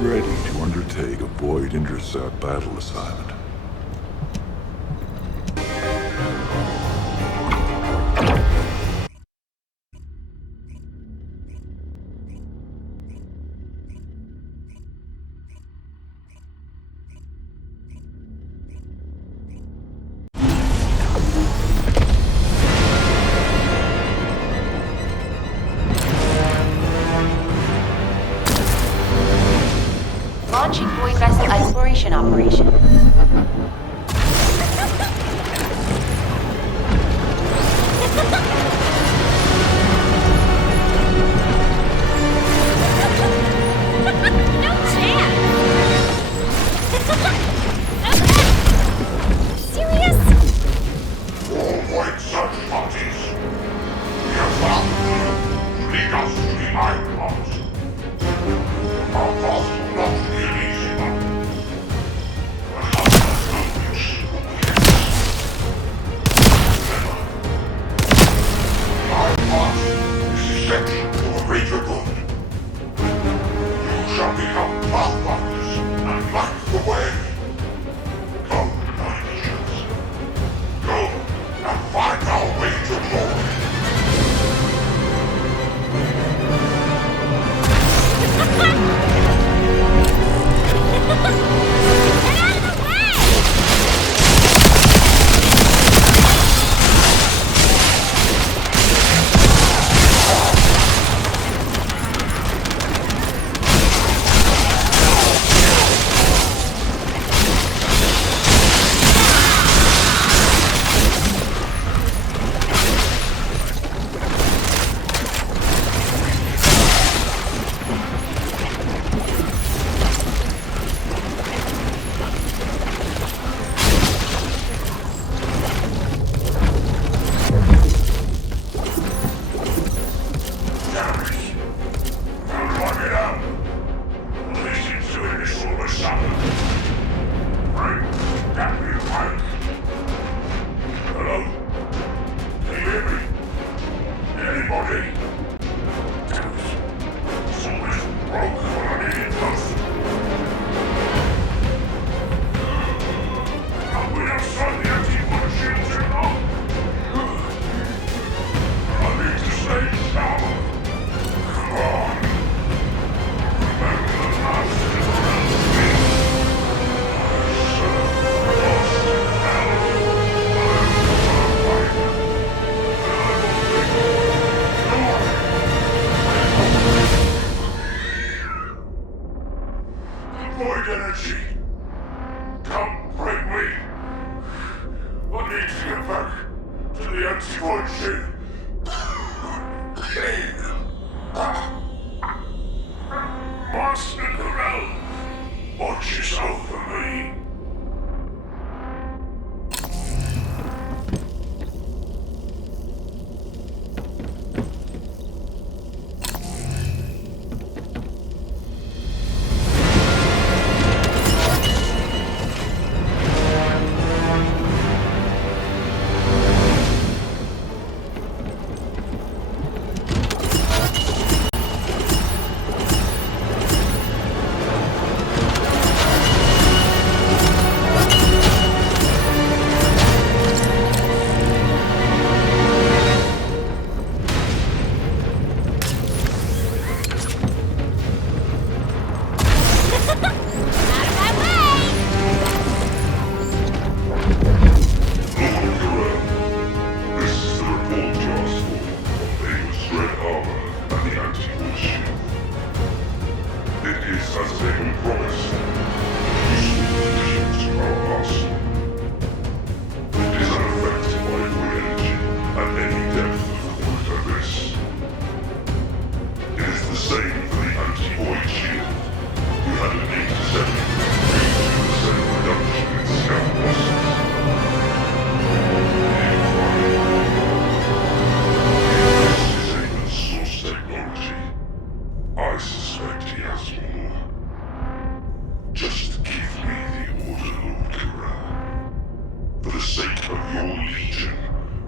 ready to undertake a Void Intercept battle assignment? Launching Void Vessel Exploration Operation. No chance! Serious? All white search parties. We have found you. Lead us to the icons. Our path will not be an easy one. But how much knowledge will we get? Our path is essential to a greater good. You shall become pathfinders and light the way. Go, my nations. Go and find our way to glory. Get out of the way! Void energy! Come, bring me! I need to get back to the anti-void ship. Master Corral, watch yourself for me.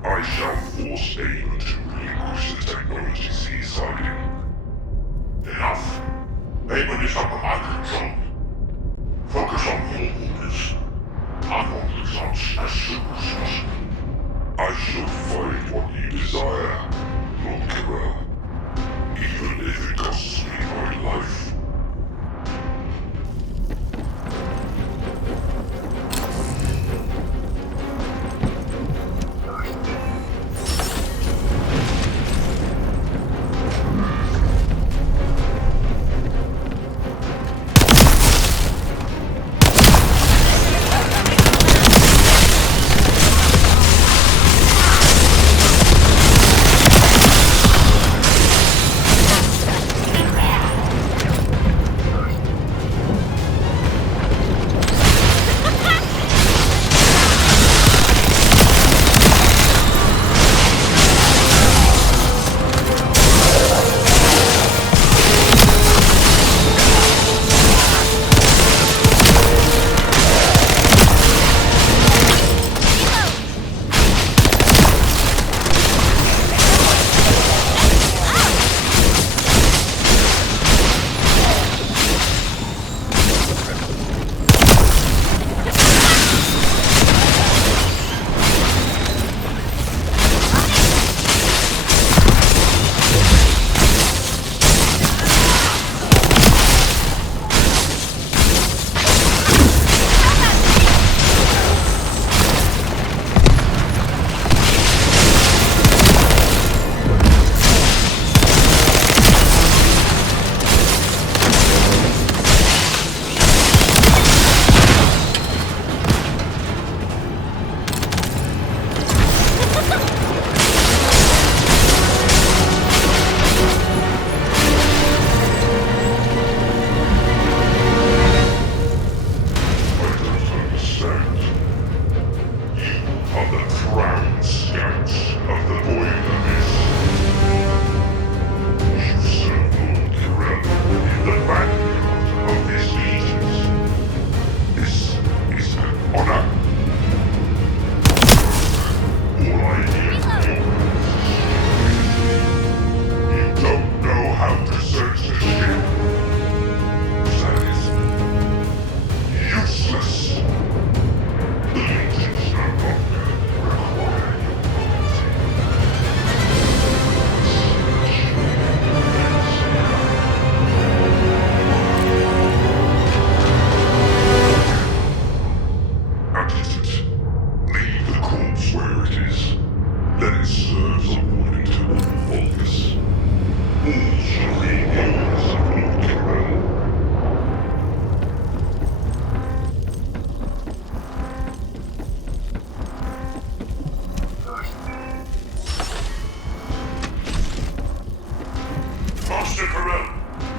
I shall force Ava to relinquish the technologies he's hiding. Enough! Ava is under my control.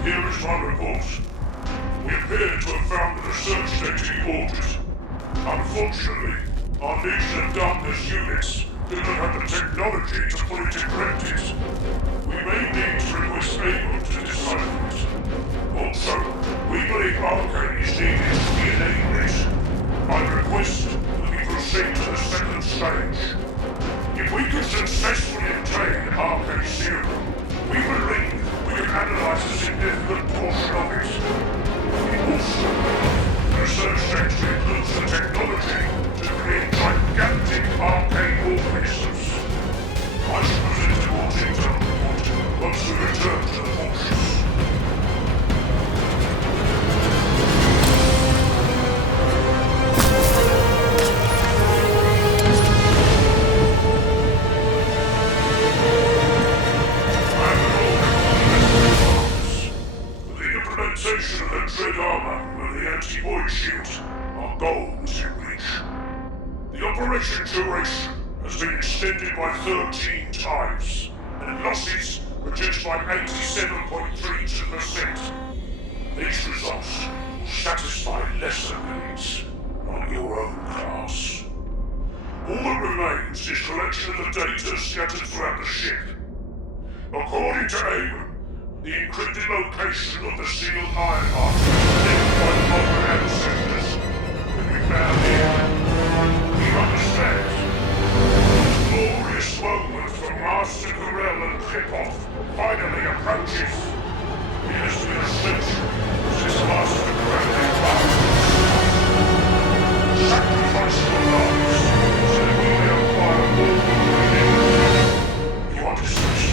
Here is my report. We appear to have found the research data you ordered. Unfortunately, our Legion of Darkness units do not have the technology to fully decrypt it. We may need to request Abel to decipher it. Also, we believe Arcane is needed to be enabled it. I request that we proceed to the second stage. If we can successfully obtain Arcane Serum, we believe we can analyze a significant portion of it. Also, the research center includes the technology to create gigantic arcane organisms. I shall present a more detailed report once we return to the fortress. With the implementation of the dread armor and the anti-void shield, our goal is in reach. The operation duration has been extended by 13 times, and losses reduced by 87.32%. These results will satisfy lesser needs, not your own class. All that remains is collection of the data scattered throughout the ship. According to Abram, the encrypted location of the sealed iron heart left by the modern ancestors will be found here. You understand? The glorious moment for Master Corell and Kripoff finally approaches. It has been a century since Master Corell embarked. Sacrifice your lives so that we may acquire more within. You are dismissed.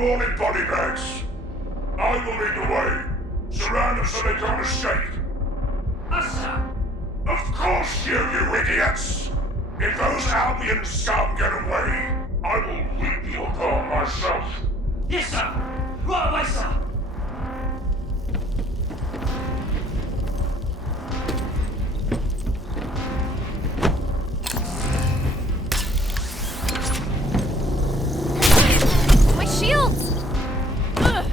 Come on in, body bags. I will lead the way. Surround them so they can't escape. Of course you idiots! If those Albion scum get away, I will rip you apart myself. Yes, sir! Right away, sir! My shields! Ugh.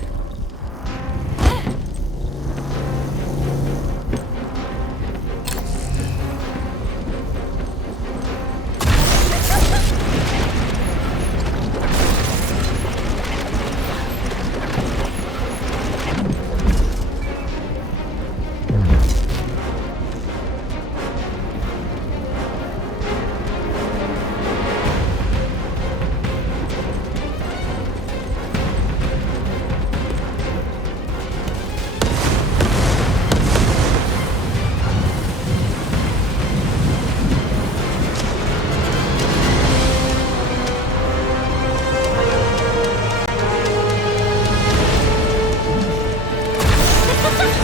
How about this?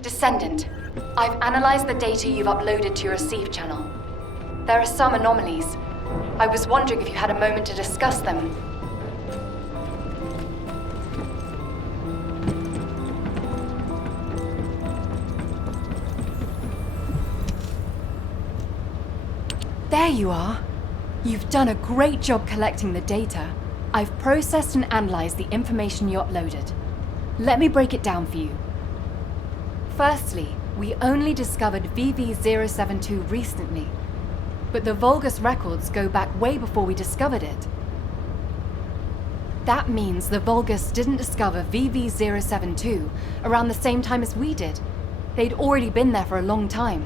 Descendant, I've analyzed the data you've uploaded to your receive channel. There are some anomalies. I was wondering if you had a moment to discuss them. There you are. You've done a great job collecting the data. I've processed and analyzed the information you uploaded. Let me break it down for you. Firstly, we only discovered VV-072 recently, but the Vulgus records go back way before we discovered it. That means the Vulgus didn't discover VV-072 around the same time as we did. They'd already been there for a long time.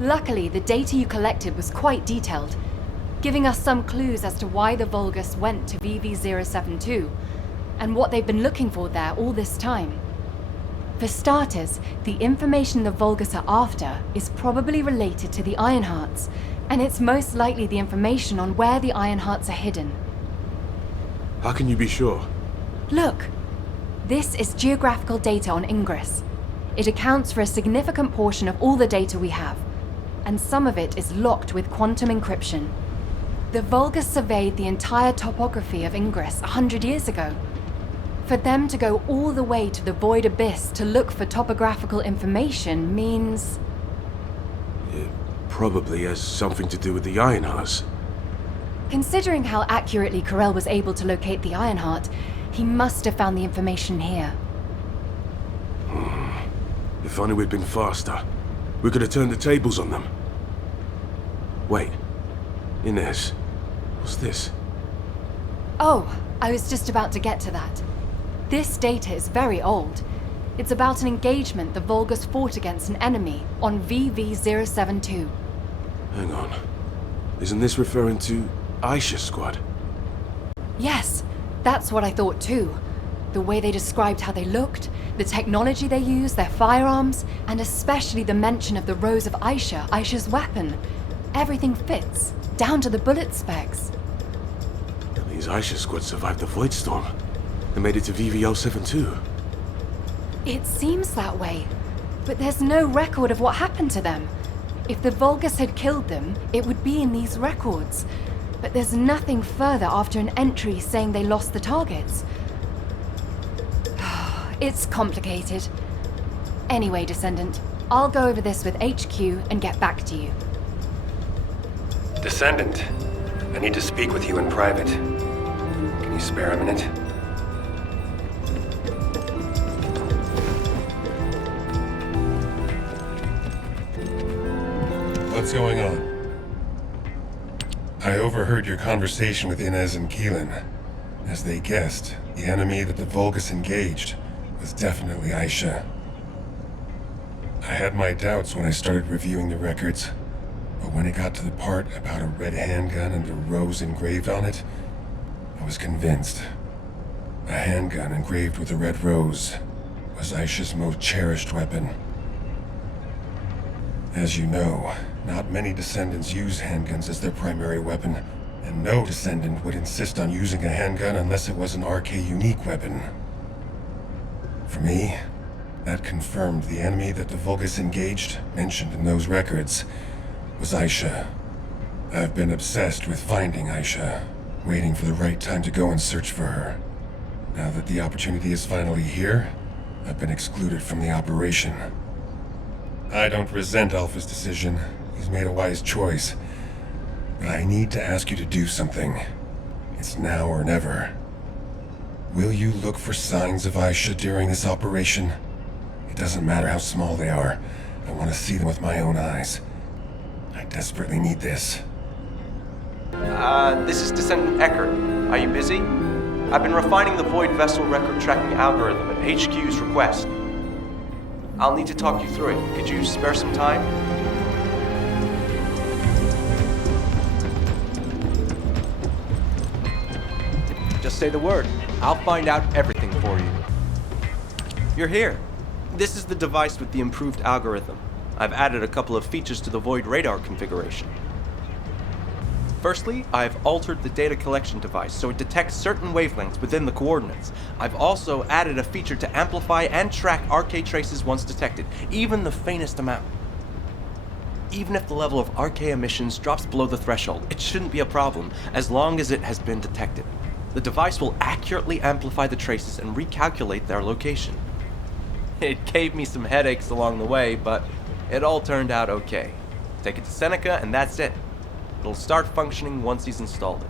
Luckily, the data you collected was quite detailed, giving us some clues as to why the Vulgus went to VV-072 and what they've been looking for there all this time. For starters, the information the Vulgus are after is probably related to the Ironhearts, and it's most likely the information on where the Ironhearts are hidden. How can you be sure? Look, this is geographical data on Ingress. It accounts for a significant portion of all the data we have, and some of it is locked with quantum encryption. The Vulgus surveyed the entire topography of Ingress 100 years ago. For them to go all the way to the Void Abyss to look for topographical information means... It probably has something to do with the Ironhearts. Considering how accurately Corell was able to locate the Ironheart, he must have found the information here. If only we'd been faster. We could have turned the tables on them. Wait. Inez. What's this? Oh, I was just about to get to that. This data is very old. It's about an engagement the Vulgus fought against an enemy on VV-072. Hang on. Isn't this referring to Aisha's squad? Yes, that's what I thought too. The way they described how they looked, the technology they used, their firearms, and especially the mention of the rose of Aisha, Aisha's weapon. Everything fits, down to the bullet specs. And these Aisha squad survived the Void Storm. They made it to VV-07 too. It seems that way, but there's no record of what happened to them. If the Vulgus had killed them, it would be in these records. But there's nothing further after an entry saying they lost the targets. It's complicated. Anyway, Descendant, I'll go over this with HQ and get back to you. Descendant, I need to speak with you in private. Can you spare a minute? What's going on? I overheard your conversation with Inez and Keelan. As they guessed, the enemy that the Vulgus engaged was definitely Aisha. I had my doubts when I started reviewing the records, but when it got to the part about a red handgun and a rose engraved on it, I was convinced. A handgun engraved with a red rose was Aisha's most cherished weapon. As you know, not many Descendants use handguns as their primary weapon, and no Descendant would insist on using a handgun unless it was an RK-unique weapon. For me, that confirmed the enemy that the Vulgus engaged, mentioned in those records, was Aisha. I've been obsessed with finding Aisha, waiting for the right time to go and search for her. Now that the opportunity is finally here, I've been excluded from the operation. I don't resent Alpha's decision. He's made a wise choice. But I need to ask you to do something. It's now or never. Will you look for signs of Aisha during this operation? It doesn't matter how small they are. I want to see them with my own eyes. I desperately need this. This is Descendant Eckert. Are you busy? I've been refining the Void Vessel record tracking algorithm at HQ's request. I'll need to talk you through it. Could you spare some time? Just say the word. I'll find out everything for you. You're here. This is the device with the improved algorithm. I've added a couple of features to the Void radar configuration. Firstly, I've altered the data collection device so it detects certain wavelengths within the coordinates. I've also added a feature to amplify and track RK traces once detected, even the faintest amount. Even if the level of RK emissions drops below the threshold, it shouldn't be a problem as long as it has been detected. The device will accurately amplify the traces and recalculate their location. It gave me some headaches along the way, but it all turned out okay. Take it to Seneca and that's it. It'll start functioning once he's installed it.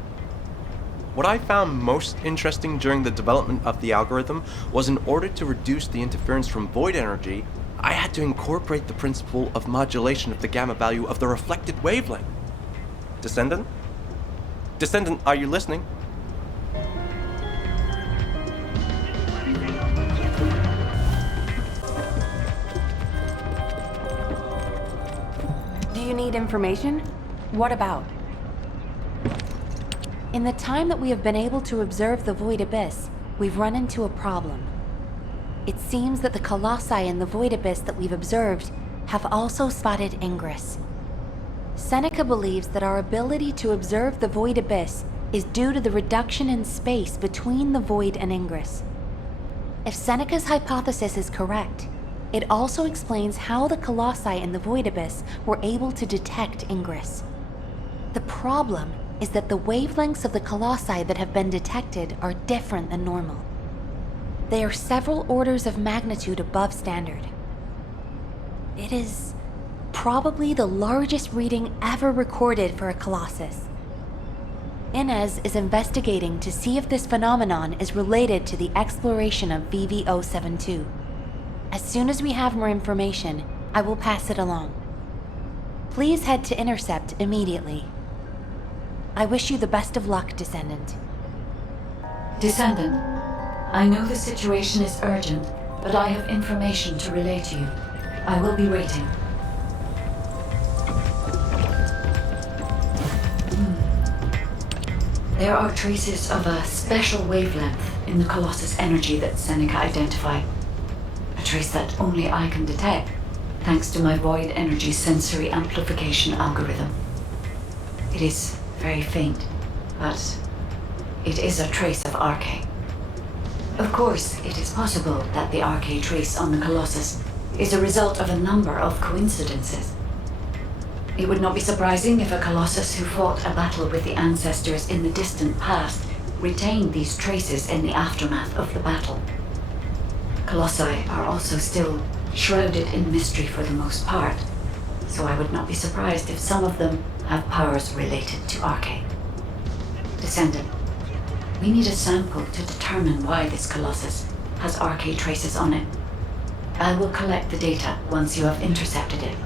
What I found most interesting during the development of the algorithm was in order to reduce the interference from void energy, I had to incorporate the principle of modulation of the gamma value of the reflected wavelength. Descendant? Descendant, are you listening? Do you need information? What about? In the time that we have been able to observe the Void Abyss, we've run into a problem. It seems that the Colossi in the Void Abyss that we've observed have also spotted Ingress. Seneca believes that our ability to observe the Void Abyss is due to the reduction in space between the Void and Ingress. If Seneca's hypothesis is correct, it also explains how the Colossi in the Void Abyss were able to detect Ingress. The problem is that the wavelengths of the Colossi that have been detected are different than normal. They are several orders of magnitude above standard. It is probably the largest reading ever recorded for a Colossus. Inez is investigating to see if this phenomenon is related to the exploration of VV-072. As soon as we have more information, I will pass it along. Please head to Intercept immediately. I wish you the best of luck, Descendant. Descendant, I know the situation is urgent, but I have information to relay to you. I will be waiting. There are traces of a special wavelength in the Colossus energy that Seneca identified. A trace that only I can detect, thanks to my void energy sensory amplification algorithm. It is very faint, but it is a trace of Arche. Of course, it is possible that the Arche trace on the Colossus is a result of a number of coincidences. It would not be surprising if a Colossus who fought a battle with the ancestors in the distant past retained these traces in the aftermath of the battle. Colossi are also still shrouded in mystery for the most part, so I would not be surprised if some of them have powers related to Arche. Descendant, we need a sample to determine why this Colossus has Arche traces on it. I will collect the data once you have intercepted it.